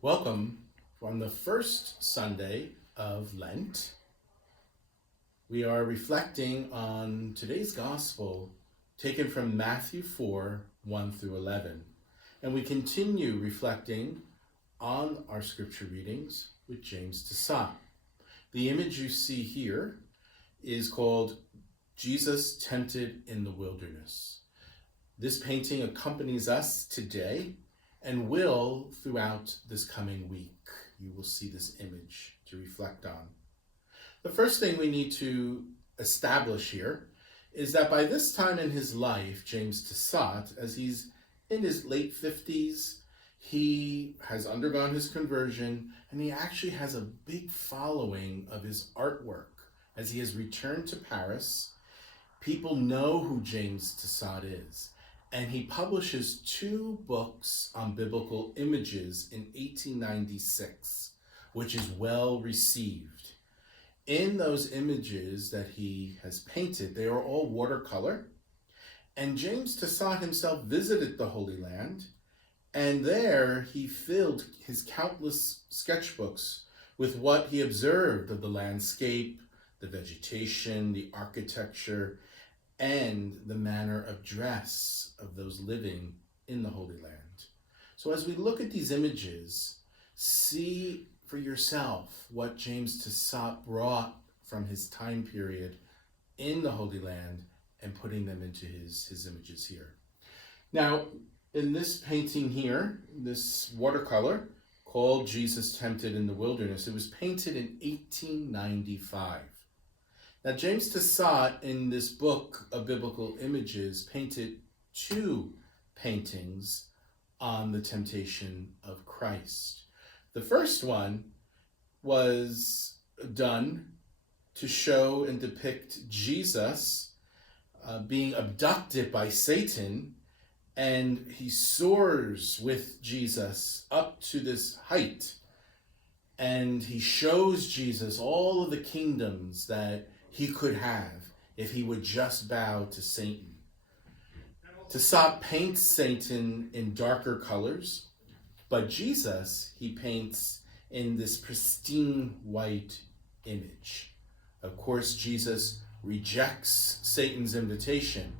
Welcome on the first Sunday of Lent. We are reflecting on today's gospel taken from Matthew 4, 1 through 11. And we continue reflecting on our scripture readings with James Tissot. The image you see here is called Jesus Tempted in the Wilderness. This painting accompanies us today and will throughout this coming week. You will see this image to reflect on. The first thing we need to establish here is that by this time in his life, James Tissot, as he's in his late 50s, he has undergone his conversion and he actually has a big following of his artwork. As he has returned to Paris, people know who James Tissot is. And he publishes 2 books on biblical images in 1896, which is well received. In those images that he has painted, they are all watercolor. And James Tissot himself visited the Holy Land, and there he filled his countless sketchbooks with what he observed of the landscape, the vegetation, the architecture, and the manner of dress of those living in the Holy Land. So as we look at these images, see for yourself what James Tissot brought from his time period in the Holy Land and putting them into his images here. Now, in this painting here, this watercolor called Jesus Tempted in the Wilderness, it was painted in 1895. Now, James Tissot, in this book of biblical images, painted 2 paintings on the temptation of Christ. The first one was done to show and depict Jesus being abducted by Satan, and he soars with Jesus up to this height, and he shows Jesus all of the kingdoms that he could have if he would just bow to Satan. Tissot paints Satan in darker colors, but Jesus he paints in this pristine white image. Of course, Jesus rejects Satan's invitation,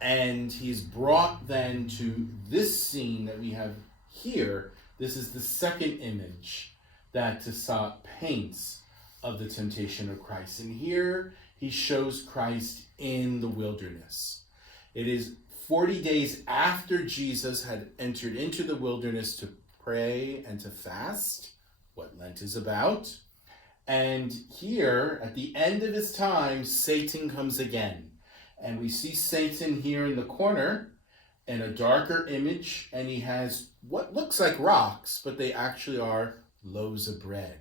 and he's brought then to this scene that we have here. This is the second image that Tissot paints of the temptation of Christ. And here he shows Christ in the wilderness. It is 40 days after Jesus had entered into the wilderness to pray and to fast, what Lent is about. And here, at the end of his time, Satan comes again. And we see Satan here in the corner in a darker image, and he has what looks like rocks, but they actually are loaves of bread.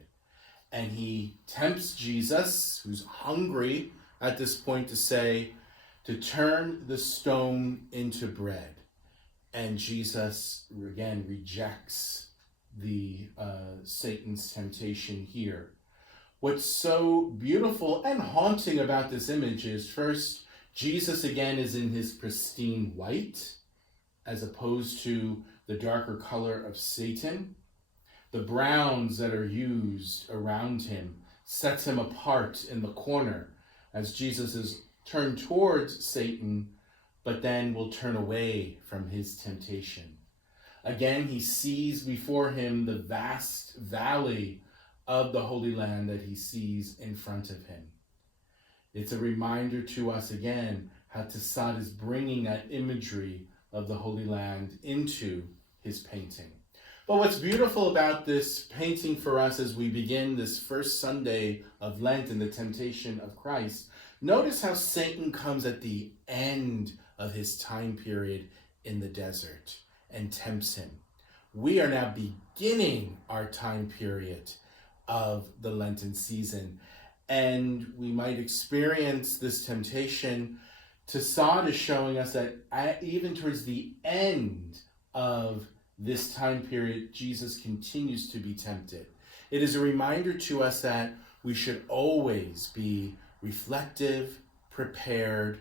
And he tempts Jesus, who's hungry at this point, to turn the stone into bread. And Jesus, again, rejects the Satan's temptation here. What's so beautiful and haunting about this image is, first, Jesus again is in his pristine white, as opposed to the darker color of Satan. The browns that are used around him sets him apart in the corner as Jesus is turned towards Satan, but then will turn away from his temptation. Again, he sees before him the vast valley of the Holy Land that he sees in front of him. It's a reminder to us again how Tissot is bringing that imagery of the Holy Land into his painting. But what's beautiful about this painting for us as we begin this first Sunday of Lent and the temptation of Christ, notice how Satan comes at the end of his time period in the desert and tempts him. We are now beginning our time period of the Lenten season, and we might experience this temptation. Tissot is showing us that even towards the end of this time period, Jesus continues to be tempted. It is a reminder to us that we should always be reflective, prepared,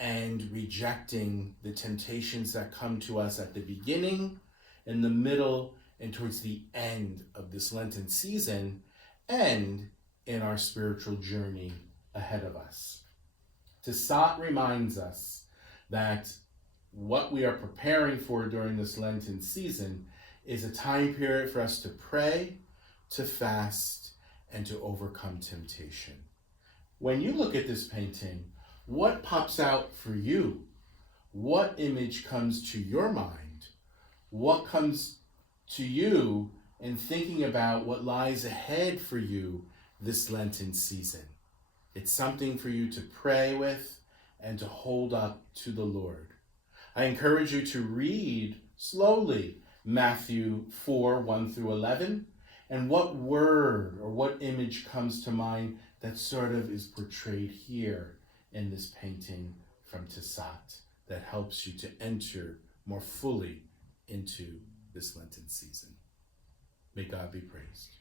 and rejecting the temptations that come to us at the beginning, in the middle, and towards the end of this Lenten season and in our spiritual journey ahead of us. Tissot reminds us that what we are preparing for during this Lenten season is a time period for us to pray, to fast, and to overcome temptation. When you look at this painting, what pops out for you? What image comes to your mind? What comes to you in thinking about what lies ahead for you this Lenten season? It's something for you to pray with and to hold up to the Lord. I encourage you to read slowly Matthew 4, 1 through 11, and what word or what image comes to mind that sort of is portrayed here in this painting from Tissot that helps you to enter more fully into this Lenten season. May God be praised.